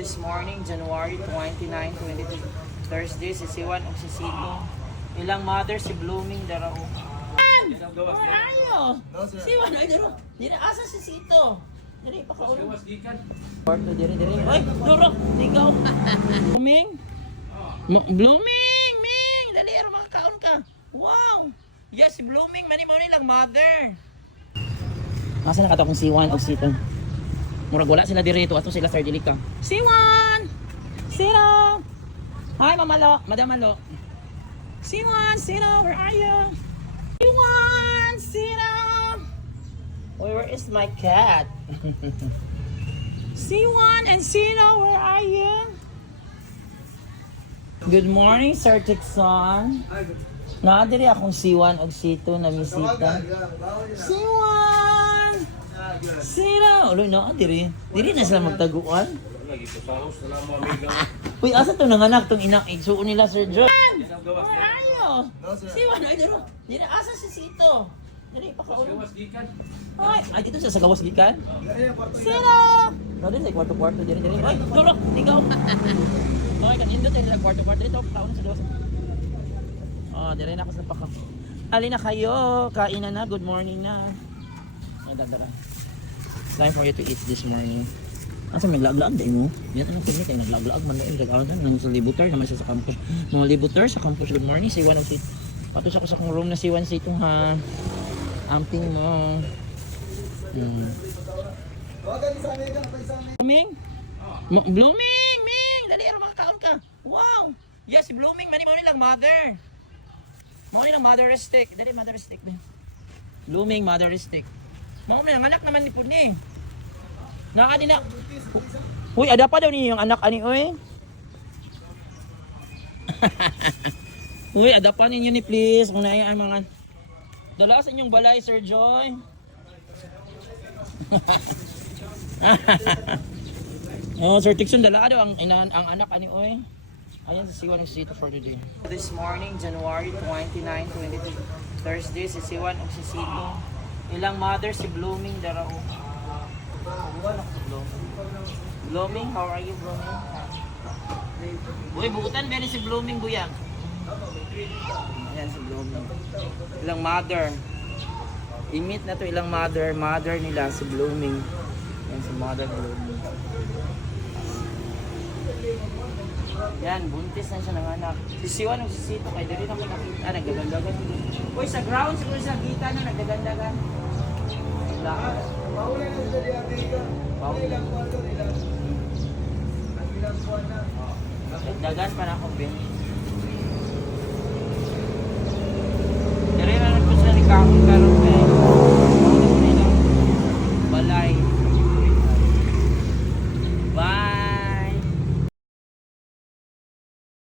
This morning, January 29, 22, Thursday, si Siwan o si Sito. Ilang mother si Blooming Darao. Where are you? Siwan, ay daro. Dira asa si Sito. Diri pa ka ulo. Porto diri. Oy, duro, ikaw. Blooming? Blooming, Ming, dali ara makakaon ka. Wow. Yes, si Blooming, mani mo nilang mother. Asa na kung Siwan o Sito? Murag wala sila diri, ato sila Sir Dilika. Siwan! Sino? Hi, Mamalo. Madam Malo. Siwan, Sino, where are you? Siwan, Sino? Where is my cat? Siwan and Sino, where are you? Good morning, Sir Tikson. Naadiri akong Siwan o Sito na misita. Siwan! Sino? Ulo na, diri na sila magtaguan. Uy, asa to nanganak tong ina igsuon nila Sir John? Where are you? Siwan, ay daro. Diri asa si Sito? Diri pa ka ulo. Ay, dito sa gawas gikan. Sino? No, din sa kwarto-kwarto diri. Ay, duro, ikaw. Okay, kanindot tayo sa kwarto-kwarto dito, kaon sa gawas. Oh, diri na ako sa paka. Ali na kayo, kainan na, good morning na. Ay, dadara. It's time for you to eat this morning. Asa may lag-lag day mo? Yan anong kini kay naglag-lag man ay lag-agan nang sa libuter naman siya sa campus. Mga libuter sa campus. Good morning, Siwan of Sit. Patos ako sa kong room na Siwan sa itong ha. Amping mo. Blooming? Blooming, Ming, dali ara makakaon ka. Wow. Yes, si Blooming mani mo nilang mother. Mo nilang mother stick. Dali mother stick. Blooming mother stick. Mo nilang anak naman ni Pudni. Naani na. Uy, ada pa daw ni yung anak ani oy. Uy, ada pa ninyo ni please kung naay mga dala sa inyong balay Sir Joy. Oh, Sir Tikson dala daw ang anak ani oy. Ayan si Siwan of Sito for today. This morning, January 29, 22, Thursday, si Siwan o si Sito. Ilang mother si Blooming Darao. Blooming, how are you, Blooming? Uy, buutan ba si Blooming, buyang? Ayan si Blooming. Ilang mother. I-meet na to ilang mother nila si Blooming. Ayan si mother Blooming. Yan, buntis na siya ng anak. Si Siwan o si Sito, kay dali naman nakita, nagdagandagan. Uy, sa ground, siguro sa kita na nagdagandagan. Paula na sila di Amerika. Ilang buwan to nila. Ang ilang buwan na. Dagan pa na ako, Ben.